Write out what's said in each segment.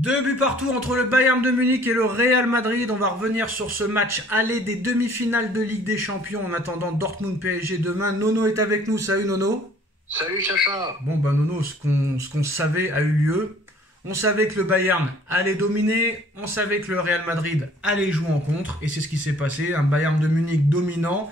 Deux buts partout entre le Bayern de Munich et le Real Madrid. On va revenir sur ce match aller des demi-finales de Ligue des Champions en attendant Dortmund PSG demain. Nono est avec nous. Salut Nono. Salut Sacha. Bon bah Nono, ce qu'on savait a eu lieu. On savait que le Bayern allait dominer. On savait que le Real Madrid allait jouer en contre. Et c'est ce qui s'est passé. Un Bayern de Munich dominant.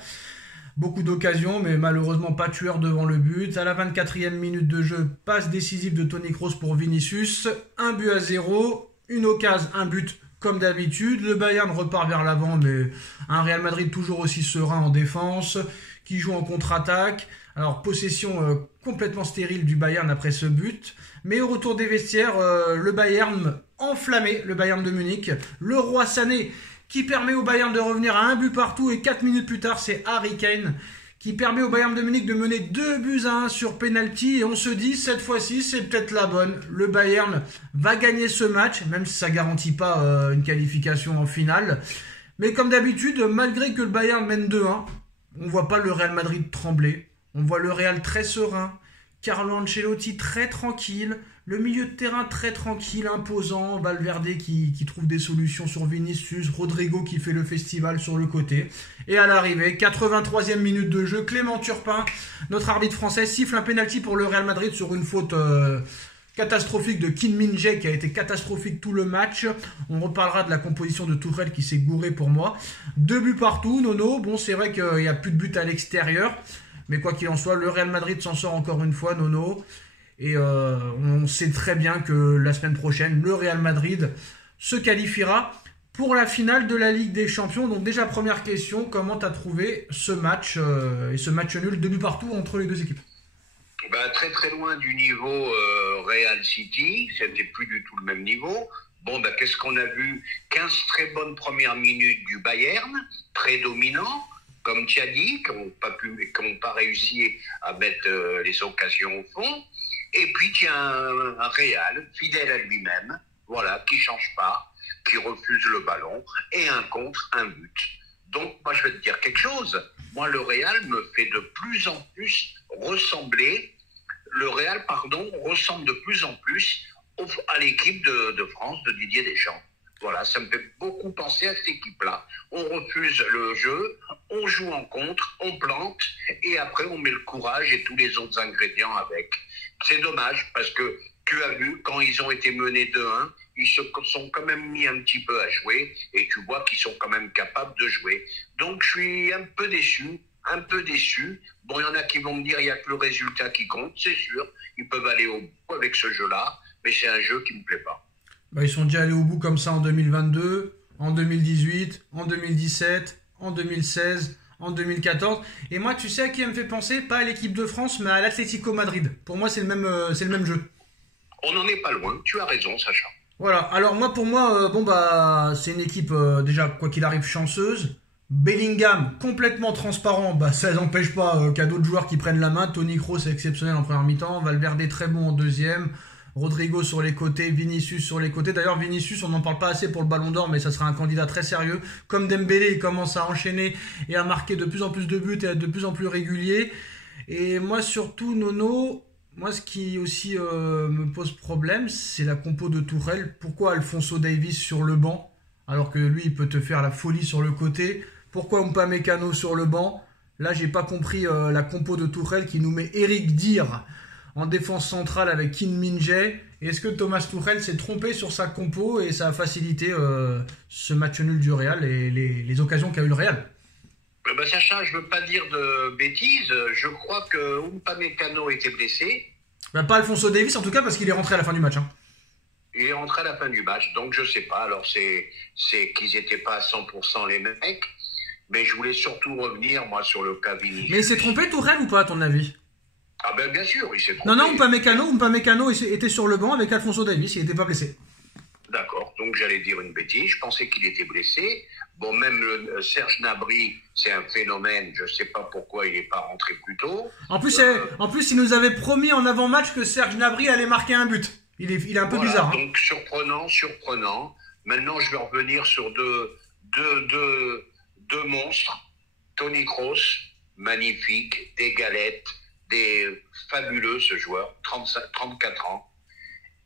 Beaucoup d'occasions, mais malheureusement pas tueur devant le but. À la 24e minute de jeu, passe décisive de Toni Kroos pour Vinicius. 1-0, une occasion, un but comme d'habitude. Le Bayern repart vers l'avant, mais un Real Madrid toujours aussi serein en défense, qui joue en contre-attaque. Alors possession complètement stérile du Bayern après ce but. Mais au retour des vestiaires, le Bayern enflammé, le Bayern de Munich. Le roi Sané qui permet au Bayern de revenir à un but partout, et 4 minutes plus tard, c'est Harry Kane qui permet au Bayern de Munich de mener 2-1 sur penalty, et on se dit, cette fois-ci, c'est peut-être la bonne. Le Bayern va gagner ce match, même si ça ne garantit pas une qualification en finale. Mais comme d'habitude, malgré que le Bayern mène 2-1, on ne voit pas le Real Madrid trembler. On voit le Real très serein, Carlo Ancelotti très tranquille, le milieu de terrain très tranquille, imposant, Valverde qui trouve des solutions sur Vinicius, Rodrigo qui fait le festival sur le côté. Et à l'arrivée, 83e minute de jeu, Clément Turpin, notre arbitre français, siffle un penalty pour le Real Madrid sur une faute catastrophique de Kim Min-jae qui a été catastrophique tout le match. On reparlera de la composition de Tuchel qui s'est gouré pour moi. 2 buts partout, Nono. Bon, c'est vrai qu'il n'y a plus de but à l'extérieur. Mais quoi qu'il en soit, le Real Madrid s'en sort encore une fois, Nono. Et on sait très bien que la semaine prochaine, le Real Madrid se qualifiera pour la finale de la Ligue des Champions. Donc déjà, première question, comment tu as trouvé ce match et ce match nul, 2 buts partout entre les deux équipes? Très très loin du niveau Real City, c'était plus du tout le même niveau. Qu'est-ce qu'on a vu? 15 très bonnes premières minutes du Bayern, très dominant, comme tu as dit, qui n'ont pas réussi à mettre les occasions au fond. Et puis tu as un Real fidèle à lui-même, voilà, qui change pas, qui refuse le ballon, et un contre, un but. Donc moi je vais te dire quelque chose. Moi le Real me fait de plus en plus ressembler. Ressemble de plus en plus à l'équipe de France de Didier Deschamps. Voilà, ça me fait beaucoup penser à cette équipe-là. On refuse le jeu, on joue en contre, on plante, et après on met le courage et tous les autres ingrédients avec. C'est dommage, parce que tu as vu, quand ils ont été menés 2-1, ils se sont quand même mis un petit peu à jouer, et tu vois qu'ils sont quand même capables de jouer. Donc je suis un peu déçu. Bon, il y en a qui vont me dire, il n'y a que le résultat qui compte, c'est sûr. Ils peuvent aller au bout avec ce jeu-là, mais c'est un jeu qui ne me plaît pas. Ils sont déjà allés au bout comme ça en 2022, en 2018, en 2017, en 2016, en 2014. Et moi, tu sais à qui elle me fait penser? Pas à l'équipe de France, mais à l'Atlético Madrid. Pour moi, c'est le même jeu. On n'en est pas loin, tu as raison, Sacha. Voilà, alors pour moi, c'est une équipe déjà, quoi qu'il arrive, chanceuse. Bellingham, complètement transparent, ça n'empêche pas qu'il y a d'autres joueurs qui prennent la main. Toni Kroos est exceptionnel en première mi-temps, Valverde très bon en deuxième, Rodrigo sur les côtés, Vinicius sur les côtés. D'ailleurs, Vinicius, on n'en parle pas assez pour le Ballon d'Or, mais ça sera un candidat très sérieux. Comme Dembélé, il commence à enchaîner et à marquer de plus en plus de buts et à être de plus en plus régulier. Et moi, surtout, Nono, ce qui aussi me pose problème, c'est la compo de Tuchel. Pourquoi Alphonso Davies sur le banc, alors que lui, il peut te faire la folie sur le côté? Pourquoi Upamecano sur le banc? Là, j'ai pas compris la compo de Tuchel qui nous met Eric Dier en défense centrale avec Kim Min-jae. Est-ce que Thomas Tuchel s'est trompé sur sa compo et ça a facilité ce match nul du Real et les occasions qu'a eu le Real? Sacha, je veux pas dire de bêtises. Je crois que Upamecano était blessé. Pas Alphonso Davies en tout cas, parce qu'il est rentré à la fin du match. Il est rentré à la fin du match, donc je sais pas. Alors c'est qu'ils étaient pas à 100% les mecs. Mais je voulais surtout revenir, moi, sur le cas Vinicius. Mais il s'est trompé, Tourelle, ou pas, à ton avis? Bien sûr, il s'est trompé. Non, Upamecano était sur le banc avec Alphonso Davies, il n'était pas blessé. D'accord, donc j'allais dire une bêtise, je pensais qu'il était blessé. Bon, même Serge Gnabry, c'est un phénomène, je ne sais pas pourquoi il n'est pas rentré plus tôt. En plus, il nous avait promis en avant-match que Serge Gnabry allait marquer un but. Il est un peu bizarre. Donc surprenant. Maintenant, je vais revenir sur deux monstres, Toni Kroos, magnifique, des galettes, des fabuleux ce joueur, 34 ans,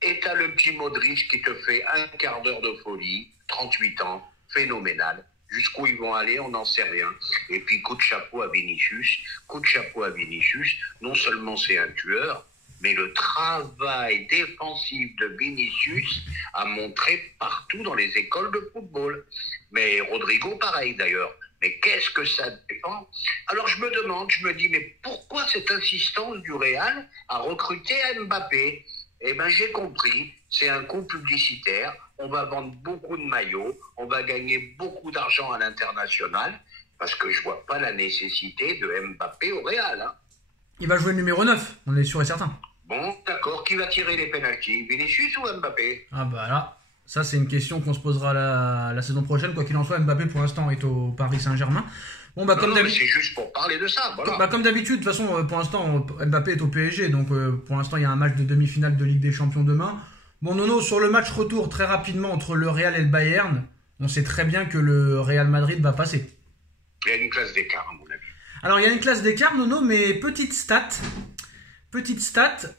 Et t'as le petit Modric qui te fait un quart d'heure de folie, 38 ans, phénoménal. Jusqu'où ils vont aller, on n'en sait rien. Et puis, coup de chapeau à Vinicius. Coup de chapeau à Vinicius. Non seulement c'est un tueur, mais le travail défensif de Vinicius a montré partout dans les écoles de football. Mais Rodrigo, pareil d'ailleurs. Mais qu'est-ce que ça défend? Alors je me demande, je me dis, mais pourquoi cette insistance du Real à recruter Mbappé? Eh bien, j'ai compris, c'est un coup publicitaire, on va vendre beaucoup de maillots, on va gagner beaucoup d'argent à l'international, parce que je vois pas la nécessité de Mbappé au Real. Hein. Il va jouer le numéro 9, on est sûr et certain. Bon, d'accord, qui va tirer les pénaltys, Vinicius ou Mbappé? Ah bah là, ça c'est une question qu'on se posera la saison prochaine. Quoi qu'il en soit, Mbappé pour l'instant est au Paris Saint-Germain. Bon bah comme d'habitude, c'est juste pour parler de ça, voilà. Bah, comme d'habitude, de toute façon, pour l'instant, Mbappé est au PSG, donc pour l'instant, il y a un match de demi-finale de Ligue des Champions demain. Bon, Nono, sur le match retour, très rapidement, entre le Real et le Bayern, on sait très bien que le Real Madrid va passer. Il y a une classe d'écart, à mon avis. Alors, il y a une classe d'écart, Nono, mais petite stat,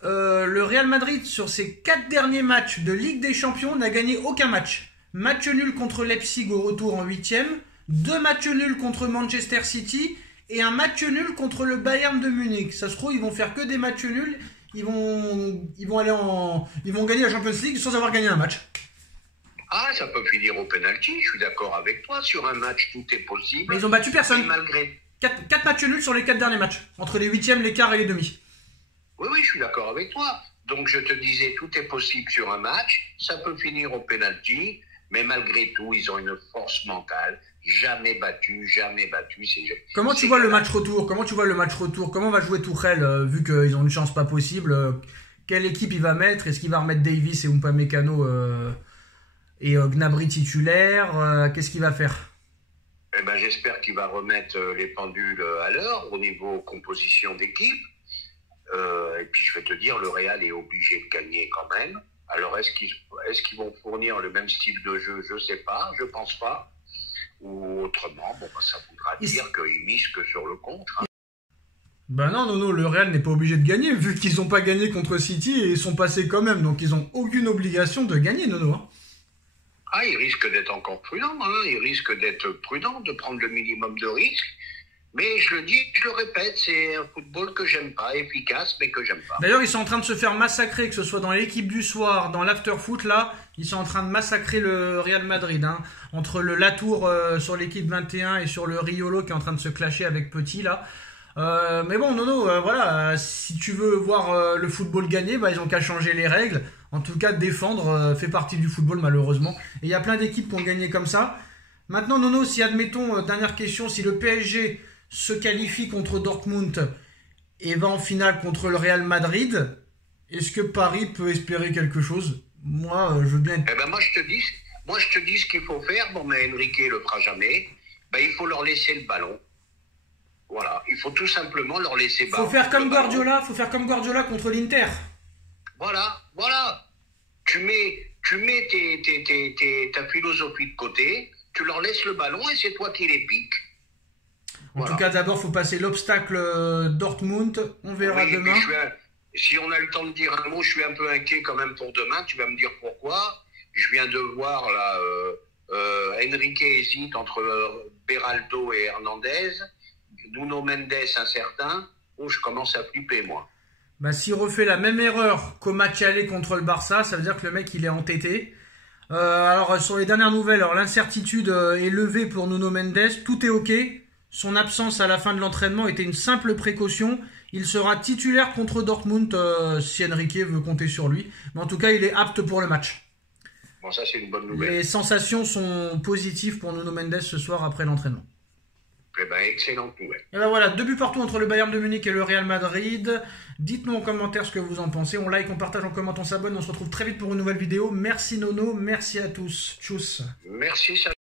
le Real Madrid, sur ses 4 derniers matchs de Ligue des Champions, n'a gagné aucun match. Match nul contre Leipzig au retour en 8e, 2 matchs nuls contre Manchester City et un match nul contre le Bayern de Munich. Ça se trouve, ils vont faire que des matchs nuls. Ils vont gagner la Champions League sans avoir gagné un match. Ah, ça peut finir au penalty, je suis d'accord avec toi. Sur un match, tout est possible. Mais ils ont battu personne. Et malgré... 4 matchs nuls sur les 4 derniers matchs. Entre les 8e, les quarts et les demi. Oui, je suis d'accord avec toi. Donc je te disais, tout est possible sur un match. Ça peut finir au penalty. Mais malgré tout, ils ont une force mentale. Jamais battu. Comment tu vois le match retour? Comment va jouer Tuchel, vu qu'ils ont une chance pas possible? Quelle équipe il va mettre? Est-ce qu'il va remettre Davis et Upamecano et Gnabry titulaire? Qu'est-ce qu'il va faire? Eh ben, j'espère qu'il va remettre les pendules à l'heure au niveau composition d'équipe. Et puis je vais te dire, le Real est obligé de gagner quand même. Alors est-ce qu'ils vont fournir le même style de jeu? Je sais pas, je pense pas. Ou autrement, bon, bah, ça voudra dire qu'ils misent que sur le contre. Hein. Ben non, le Real n'est pas obligé de gagner, vu qu'ils n'ont pas gagné contre City et ils sont passés quand même, donc ils n'ont aucune obligation de gagner, Nono. Hein. Ah, ils risquent d'être encore prudents, de prendre le minimum de risques. Mais je le dis, je le répète, c'est un football que j'aime pas, efficace, mais que j'aime pas. D'ailleurs, ils sont en train de se faire massacrer, que ce soit dans l'équipe du soir, dans l'after-foot, là, ils sont en train de massacrer le Real Madrid. Hein, entre le Latour sur l'équipe 21 et sur le Riolo qui est en train de se clasher avec Petit, là. Mais bon, Nono, voilà, si tu veux voir le football gagner, bah, ils ont qu'à changer les règles. En tout cas, défendre fait partie du football, malheureusement. Et il y a plein d'équipes qui ont gagné comme ça. Maintenant, Nono, si admettons, dernière question, si le PSG se qualifie contre Dortmund et va en finale contre le Real Madrid, est-ce que Paris peut espérer quelque chose? Moi, je veux bien être... Eh ben, moi, je te dis ce qu'il faut faire. Bon, mais Enrique le fera jamais. Ben, il faut leur laisser le ballon. Voilà, il faut tout simplement leur laisser faut faire comme Guardiola contre l'Inter. Voilà. Tu mets ta philosophie de côté, tu leur laisses le ballon et c'est toi qui les piques. En tout cas, d'abord, il faut passer l'obstacle Dortmund. On verra demain. Si on a le temps de dire un mot, je suis un peu inquiet quand même pour demain. Tu vas me dire pourquoi. Je viens de voir là, Enrique hésite entre Beraldo et Hernandez. Nuno Mendes incertain. Oh, je commence à flipper, moi. Bah, s'il refait la même erreur qu'au match aller contre le Barça, ça veut dire que le mec, il est entêté. Alors, sur les dernières nouvelles, l'incertitude est levée pour Nuno Mendes. Tout est OK. Son absence à la fin de l'entraînement était une simple précaution. Il sera titulaire contre Dortmund si Enrique veut compter sur lui. Mais en tout cas, il est apte pour le match. Bon, ça, c'est une bonne nouvelle. Les sensations sont positives pour Nuno Mendes ce soir après l'entraînement. Eh ben, excellente nouvelle. Et ben voilà, 2 buts partout entre le Bayern de Munich et le Real Madrid. Dites-nous en commentaire ce que vous en pensez. On like, on partage, on commente, on s'abonne. On se retrouve très vite pour une nouvelle vidéo. Merci Nono, merci à tous. Tchuss. Merci,